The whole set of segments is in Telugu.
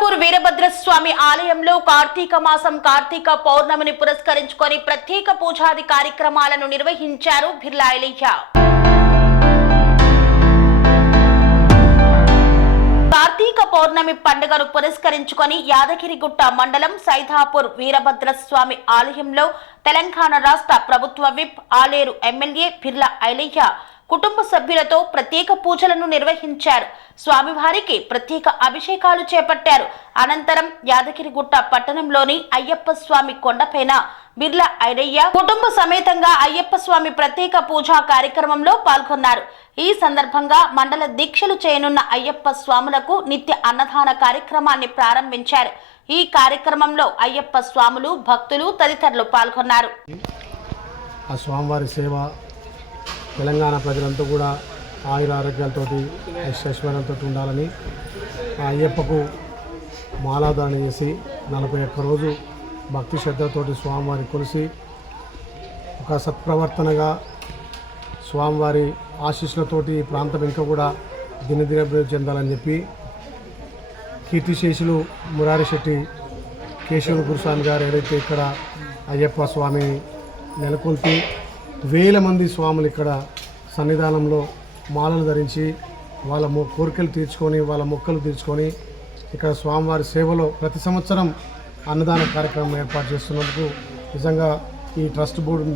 వీరభద్రస్వామి ఆలయంలో కార్తీక మాసం కార్తీక పౌర్ణమిని పురస్కరించుకొని ప్రత్యేక పూజాది కార్యక్రమాలను నిర్వహించారు బిర్లాయలయ్య కార్తీక పౌర్ణమి పండుగను పురస్కరించుకొని యాదగిరిగుట్ట మండలం సైదాపూర్ వీరభద్రస్వామి ఆలయంలో తెలంగాణ రాష్ట్ర ప్రభుత్వ విప్ ఆలేరు ఎమ్మెల్యే బిర్లా ఐలయ్య కుటుంబ సభ్యులతో ప్రత్యేక పూజలను నిర్వహించారు. స్వామివారికి ప్రత్యేక అభిషేకాలు చేపట్టారు. అనంతరం యాదగిరిగుట్ట పట్టణంలోని అయ్యప్ప స్వామి కొండపైన బిర్లా ఐరయ్య కుటుంబ సమేతంగా అయ్యప్ప స్వామి ప్రత్యేక పూజా కార్యక్రమంలో పాల్గొన్నారు. ఈ సందర్భంగా మండల దీక్షలు చేయనున్న అయ్యప్ప స్వాములకు నిత్య అన్నదాన కార్యక్రమాన్ని ప్రారంభించారు. ఈ కార్యక్రమంలో అయ్యప్ప స్వాములు భక్తులు తదితరులు పాల్గొన్నారు. ఆ స్వామివారి సేవ తెలంగాణ ప్రజలంతా కూడా ఆయుర ఆరోగ్యాలతోటి ఐశ్వర్యంతో ఉండాలని ఆ అయ్యప్పకు మాలాదానం చేసి నలభై ఒక్క రోజు భక్తి శ్రద్ధతోటి స్వామివారి కొలిసి ఒక సత్ప్రవర్తనగా స్వామివారి ఆశీస్సులతోటి ఈ ప్రాంతం ఇంకా కూడా దినదినాభివృద్ధి చెందాలని చెప్పి కీర్తిశేషులు మురారి శెట్టి కేశవ గురుస్వామి గారు ఏదైతే ఇక్కడ అయ్యప్ప స్వామిని నెలకొల్పి వేల మంది స్వాములు ఇక్కడ సన్నిధానంలో మాలలు ధరించి వాళ్ళ మొ కోరికలు తీర్చుకొని వాళ్ళ మొక్కలు తీర్చుకొని ఇక్కడ స్వామివారి సేవలో ప్రతి సంవత్సరం అన్నదాన కార్యక్రమం ఏర్పాటు చేస్తున్నందుకు నిజంగా ఈ ట్రస్ట్ బోర్డు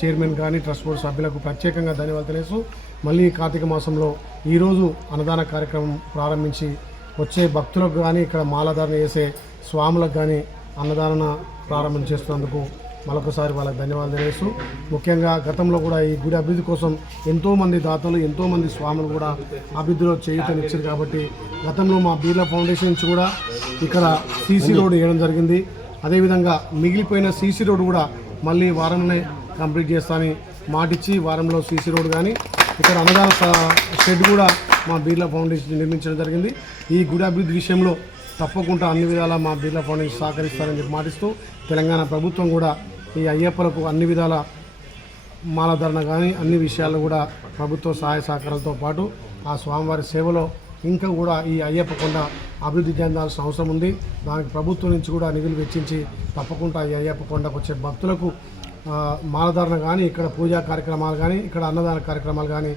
చైర్మన్ కానీ ట్రస్ట్ బోర్డు సభ్యులకు ప్రత్యేకంగా ధన్యవాదాలు తెలుసు మళ్ళీ కార్తీక మాసంలో ఈరోజు అన్నదాన కార్యక్రమం ప్రారంభించి వచ్చే భక్తులకు కానీ ఇక్కడ మాలధారణ చేసే స్వాములకు కానీ అన్నదాన ప్రారంభం చేస్తున్నందుకు మరొకసారి వాళ్ళకి ధన్యవాదాలు తెలియజేస్తూ ముఖ్యంగా గతంలో కూడా ఈ గుడి అభివృద్ధి కోసం ఎంతోమంది దాతలు ఎంతోమంది స్వాములు కూడా అభివృద్ధిలో చేయూతనిచ్చారు కాబట్టి గతంలో మా బీర్లా ఫౌండేషన్ నుంచి కూడా ఇక్కడ సీసీ రోడ్ వేయడం జరిగింది. అదేవిధంగా మిగిలిపోయిన సీసీ రోడ్ కూడా మళ్ళీ వారంలోనే కంప్లీట్ చేస్తానని మాటిచ్చి వారంలో సీసీ రోడ్ కానీ ఇక్కడ అన్నదాన షెడ్ కూడా మా బీర్లా ఫౌండేషన్ నిర్మించడం జరిగింది. ఈ గుడి అభివృద్ధి విషయంలో తప్పకుండా అన్ని విధాలా మా బీర్లా ఫౌండేషన్ సహకరిస్తారని చెప్పి మాటిస్తూ తెలంగాణ ప్రభుత్వం కూడా ఈ అయ్యప్పలకు అన్ని విధాల మాలధరణ కానీ అన్ని విషయాలు కూడా ప్రభుత్వ సహాయ సహకారాలతో పాటు ఆ స్వామివారి సేవలో ఇంకా కూడా ఈ అయ్యప్ప కొండ అభివృద్ధి చెందాల్సిన అవసరం ఉంది. దానికి ప్రభుత్వం నుంచి కూడా నిధులు వెచ్చించి తప్పకుండా ఈ అయ్యప్ప కొండకు వచ్చే భక్తులకు మాలధారణ కానీ ఇక్కడ పూజా కార్యక్రమాలు కానీ ఇక్కడ అన్నదాన కార్యక్రమాలు కానీ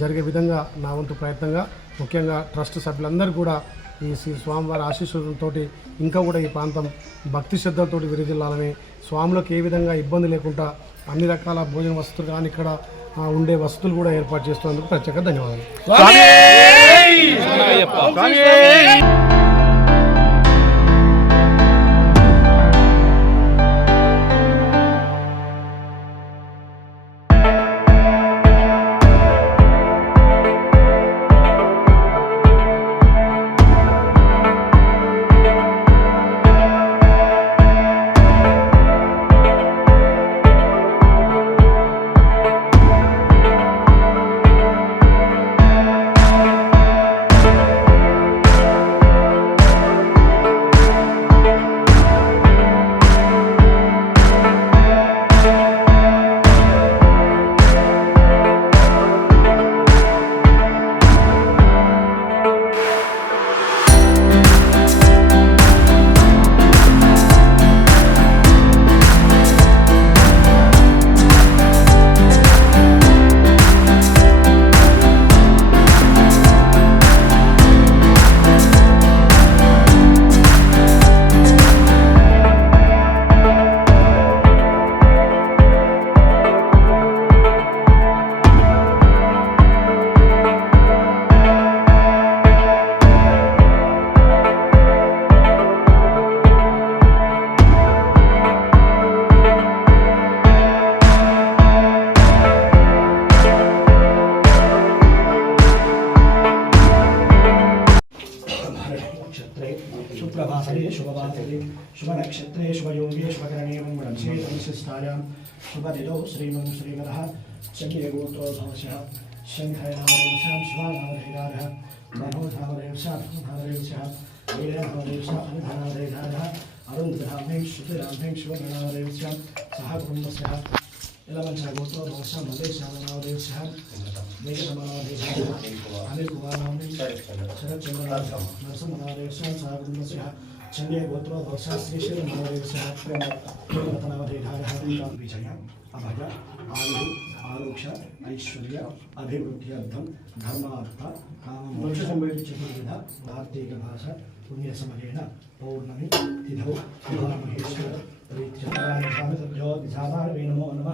జరిగే విధంగా నా వంతు ప్రయత్నంగా ముఖ్యంగా ట్రస్ట్ సభ్యులందరూ కూడా ఈ శ్రీ స్వామివారి ఆశీస్సులతో ఇంకా కూడా ఈ ప్రాంతం భక్తి శ్రద్ధలతో విరజిల్లాలని స్వాములకు ఏ విధంగా ఇబ్బంది లేకుండా అన్ని రకాల భోజన వసతులు కానీ ఇక్కడ ఆ, ఉండే వసతులు కూడా ఏర్పాటు చేస్తున్నందుకు ప్రత్యేక ధన్యవాదాలు. शुभवासरे शुभवासरे शुभ नक्षत्रे शुभ योगे शुभनक्षत्रे, शुभयोगे, शुभकरणे मङ्गलक्षे तंसिष्ठायां शुभदिदौ श्रीमं श्रीमदः चन्द्रगोत्रो भवशः शङ्खयनामरेवशां शिवानामरेगारः मनोधामरेवशाधनामरेवशः वीरधामरेवशाधनामरेगारः अरुन्धरामें श्रुतिरामें शिवगणामरेवशां सः कुटुम्बस्यः इलमञ्चगोत्रो भवशां मदेशामनामरेवशः చండే గోత్ర భక్ష శ్రీశ్వర మనోరేక్ష విజయ అభయ ఆరు ఆరోక్ష ఐశ్వర్య అభివృద్ధ్యర్థం ధర్మార్థ కామోక్ష సంవేదించబడిన కార్తీక భాష పుణ్యసమయేన పౌర్ణమి తిథౌ మహేశ్వర ప్రీత్యాయ నమో నమ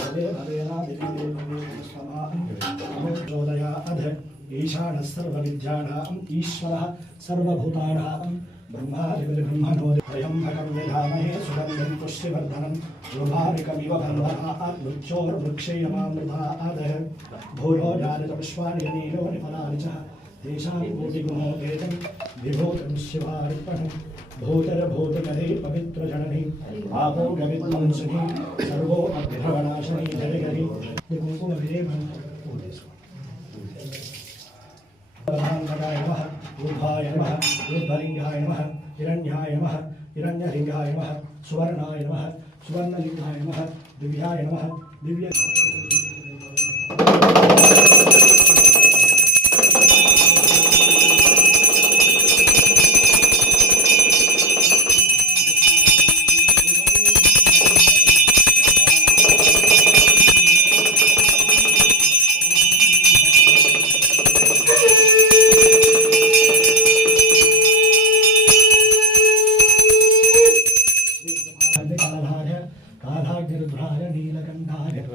हरे हरेना दिनादेवोदया अध ईशानः सर्वविद्यानाम् ईश्वरः सर्वभूतानाम् ब्रह्मादिब्रह्मणोदयं भगवधामहे सुगन्धं पुष्टिवर्धनं। रुभारिकमिव जालितपुष्पाणि, नीलो निफलानि च। तेषां कोटिगुणोदेतं विभूतं शिवार्पणम्। भूतर भूत नदे पवित्र जननी आपो गवित्वंसनी सर्वो अभ्रवनाशनी जलगरी ये कुंकुम अभिरे मंत्र भगवानदाय वह रूपाय नमः रूपलिंगाय नमः, हिरण्याय नमः हिरण्यलिंगाय नमः, सुवर्णाय नमः सुवर्णलिंगाय नमः, दिव्याय नमः, दिव्य